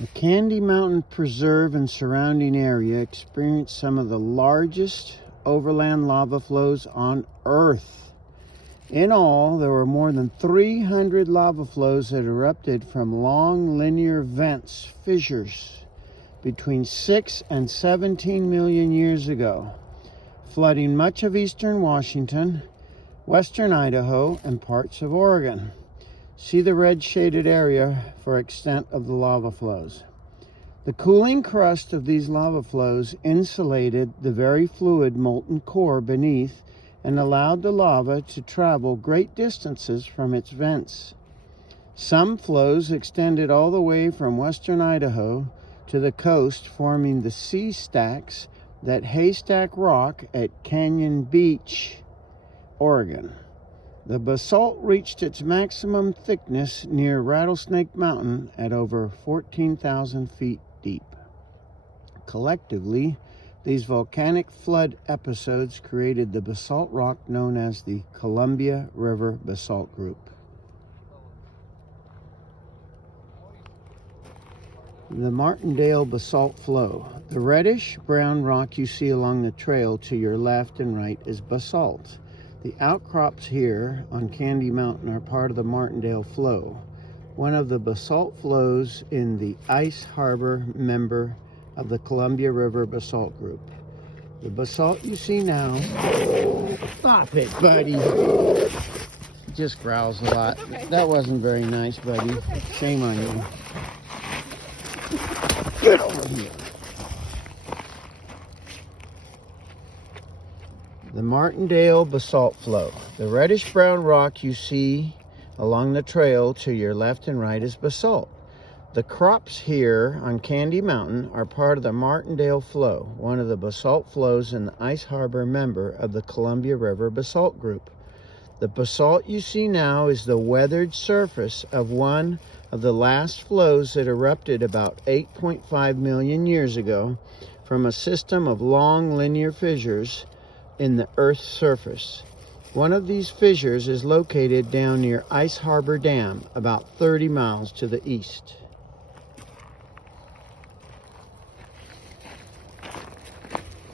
The Candy Mountain Preserve and surrounding area experienced some of the largest overland lava flows on Earth. In all, there were more than 300 lava flows that erupted from long linear vents, fissures, between 6 and 17 million years ago, flooding much of eastern Washington, western Idaho, and parts of Oregon. See the red shaded area for extent of the lava flows. The cooling crust of these lava flows insulated the very fluid molten core beneath and allowed the lava to travel great distances from its vents. Some flows extended all the way from western Idaho to the coast, forming the sea stacks that Haystack Rock at Canyon Beach, Oregon. The basalt reached its maximum thickness near Rattlesnake Mountain at over 14,000 feet deep. Collectively, these volcanic flood episodes created the basalt rock known as the Columbia River Basalt Group. The Martindale Basalt Flow. The reddish-brown rock you see along the trail to your left and right is basalt. The outcrops here on Candy Mountain are part of the Martindale Flow, one of the basalt flows in the Ice Harbor member of the Columbia River Basalt Group. The basalt you see now... Stop it, buddy! He just growls a lot. Okay. That wasn't very nice, buddy. Okay. Shame on you. Get over here. The Martindale Basalt Flow. The reddish-brown rock you see along the trail to your left and right is basalt. The crops here on Candy Mountain are part of the Martindale Flow, one of the basalt flows in the Ice Harbor member of the Columbia River Basalt Group. The basalt you see now is the weathered surface of one of the last flows that erupted about 8.5 million years ago from a system of long linear fissures in the Earth's surface. One of these fissures is located down near Ice Harbor Dam, about 30 miles to the east.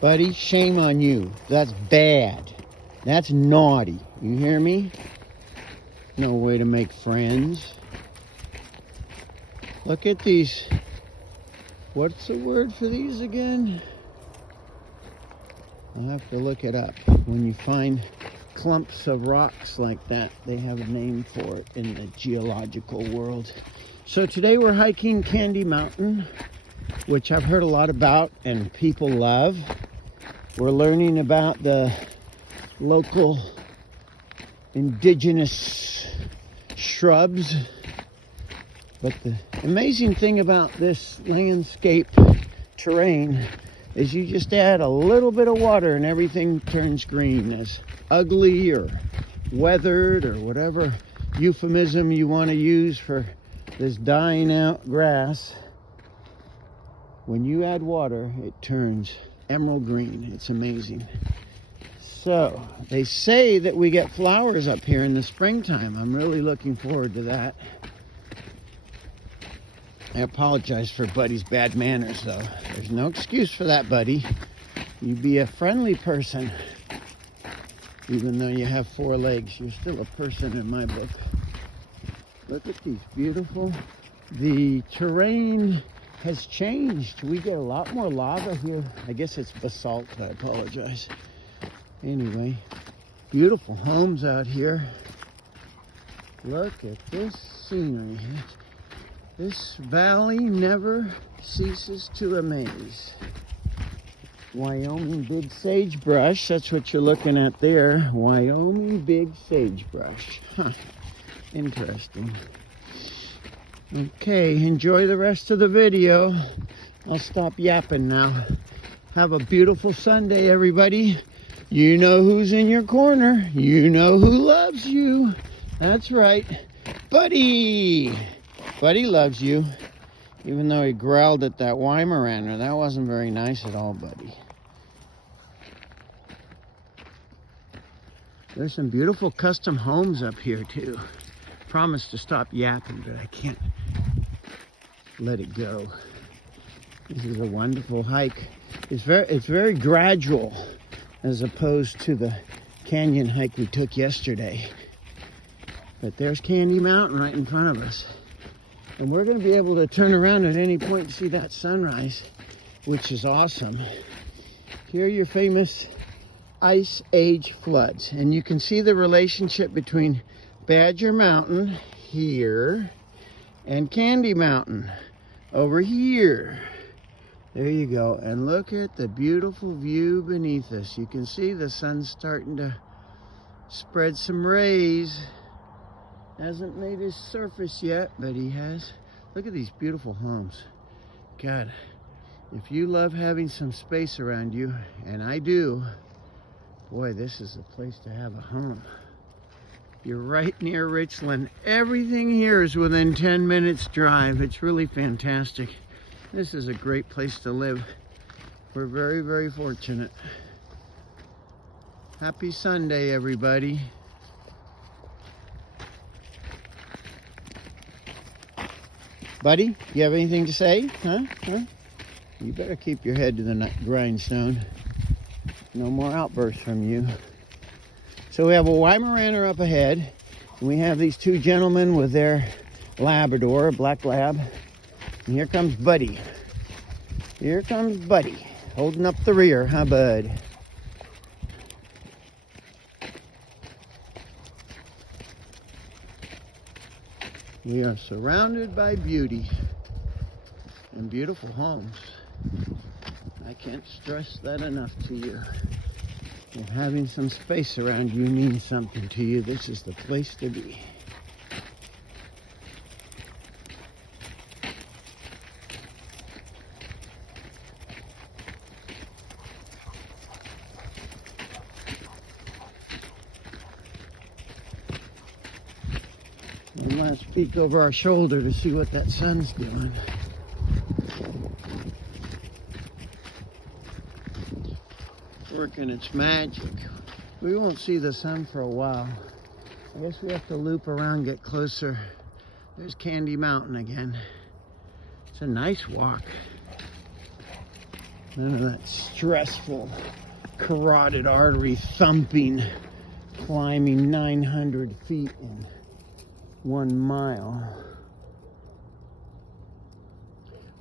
Buddy, shame on you. That's bad. That's naughty. You hear me? No way to make friends. Look at these. What's the word for these again? I'll have to look it up. When you find clumps of rocks like that, they have a name for it in the geological world. So today we're hiking Candy Mountain, which I've heard a lot about and people love. We're learning about the local indigenous shrubs. But the amazing thing about this landscape terrain is you just add a little bit of water and everything turns green. As ugly or weathered or whatever euphemism you want to use for this dying out grass, when you add water, it turns emerald green. It's amazing. So they say that we get flowers up here in the springtime. I'm really looking forward to that. I apologize for Buddy's bad manners, though. There's no excuse for that, Buddy. You be a friendly person. Even though you have 4 legs, you're still a person in my book. Look at these beautiful... The terrain has changed. We get a lot more lava here. I guess it's basalt. I apologize. Anyway, beautiful homes out here. Look at this scenery. This valley never ceases to amaze. Wyoming big sagebrush, that's what you're looking at there. Wyoming big sagebrush. Huh. Interesting. Okay, enjoy the rest of the video. I'll stop yapping now. Have a beautiful Sunday, everybody. You know who's in your corner. You know who loves you. That's right. Buddy! Buddy loves you, even though he growled at that Weimaraner. That wasn't very nice at all, Buddy. There's some beautiful custom homes up here, too. Promised to stop yapping, but I can't. let it go. This is a wonderful hike. It's very gradual as opposed to the canyon hike we took yesterday. But there's Candy Mountain right in front of us. And we're going to be able to turn around at any point to see that sunrise, which is awesome. Here are your famous Ice Age floods. And you can see the relationship between Badger Mountain here and Candy Mountain over here. There you go. And look at the beautiful view beneath us. You can see the sun's starting to spread some rays. Hasn't made his surface yet, but he has. Look at these beautiful homes. God, if you love having some space around you, and I do, boy, this is the place to have a home. You're right near Richland. Everything here is within 10 minutes drive. It's really fantastic. This is a great place to live. We're very, very fortunate. Happy Sunday, everybody. Buddy, you have anything to say? Huh? You better keep your head to the grindstone. No more outbursts from you. So we have a Weimaraner up ahead. And we have these two gentlemen with their Labrador, a black lab. And here comes Buddy. Here comes Buddy. Holding up the rear, huh, Bud? We are surrounded by beauty and beautiful homes. I can't stress that enough to you. If having some space around you means something to you, this is the place to be. We want to peek over our shoulder to see what that sun's doing. Working its magic. We won't see the sun for a while. I guess we have to loop around, get closer. There's Candy Mountain again. It's a nice walk. None of that stressful carotid artery thumping, climbing 900 feet in 1 mile.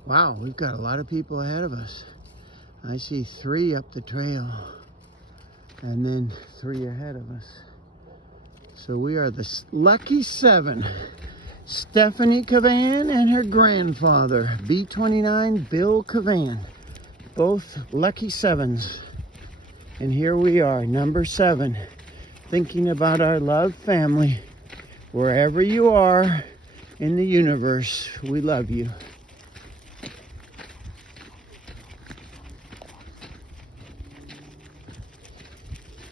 Wow, we've got a lot of people ahead of us. I see 3 up the trail and then 3 ahead of us. So we are the lucky 7. Stephanie Cavan and her grandfather, B29 Bill Cavan. Both lucky 7s. And here we are, number 7, thinking about our loved family. Wherever you are in the universe, we love you.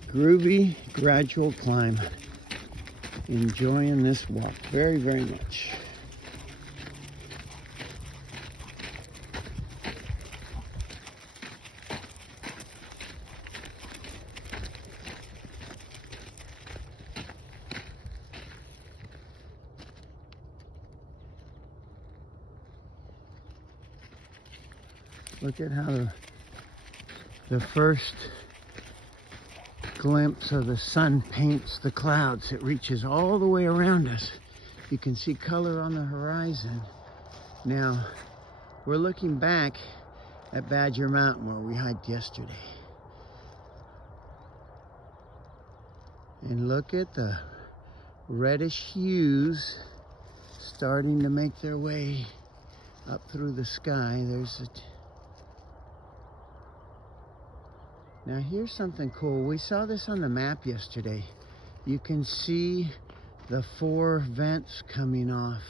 Groovy, gradual climb. Enjoying this walk very, very much. Look at how the first glimpse of the sun paints the clouds. It reaches all the way around us. You can see color on the horizon. Now, we're looking back at Badger Mountain where we hiked yesterday. And look at the reddish hues starting to make their way up through the sky. Now here's something cool. We saw this on the map yesterday. You can see the 4 vents coming off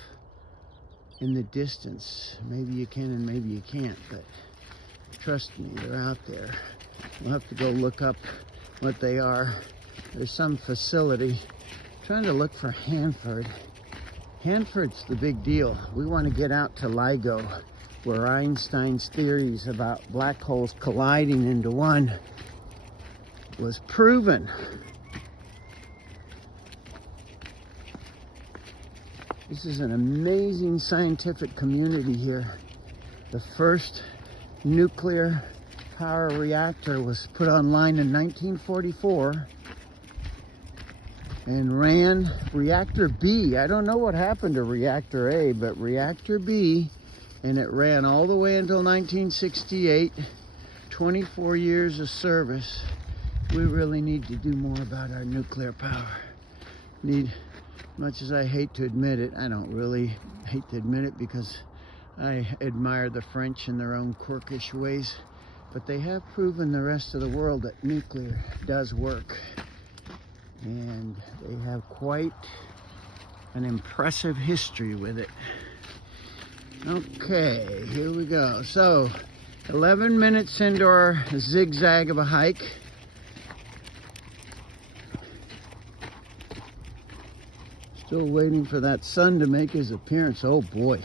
in the distance. Maybe you can and maybe you can't, but trust me, they're out there. We'll have to go look up what they are. There's some facility. I'm trying to look for Hanford. Hanford's the big deal. We want to get out to LIGO, where Einstein's theories about black holes colliding into one was proven. This is an amazing scientific community here. The first nuclear power reactor was put online in 1944 and ran reactor B. I don't know what happened to reactor A, but reactor B, and it ran all the way until 1968. 24 years of service. We really need to do more about our nuclear power. Much as I hate to admit it, I don't really hate to admit it because I admire the French in their own quirkish ways, but they have proven the rest of the world that nuclear does work. And they have quite an impressive history with it. Okay, here we go. So, 11 minutes into our zigzag of a hike. Still waiting for that sun to make his appearance. Oh boy,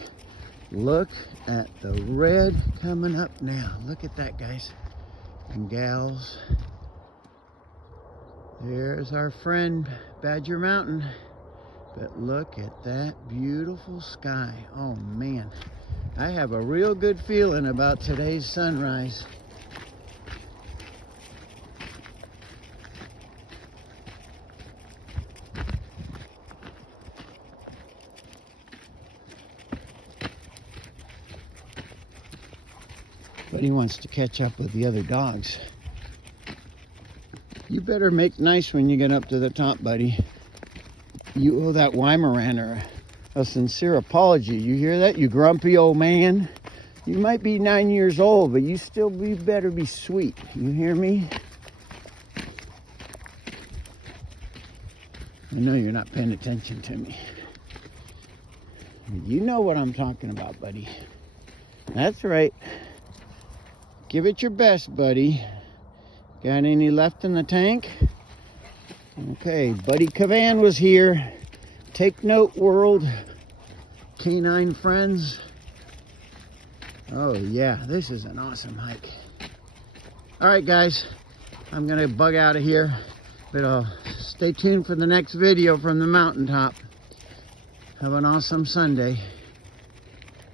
look at the red coming up now. Look at that, guys and gals. There's our friend Badger Mountain. But look at that beautiful sky. Oh man, I have a real good feeling about today's sunrise. But he wants to catch up with the other dogs. You better make nice when you get up to the top, buddy. You owe that Weimaraner a sincere apology. You hear that, you grumpy old man? You might be 9 years old, but you better be sweet. You hear me? I know you're not paying attention to me. You know what I'm talking about, buddy. That's right. Give it your best, buddy. Got any left in the tank? Okay, Buddy Cavan was here. Take note, world. Canine friends. Oh yeah, this is an awesome hike. All right, guys, I'm gonna bug out of here, but stay tuned for the next video from the mountaintop. Have an awesome Sunday.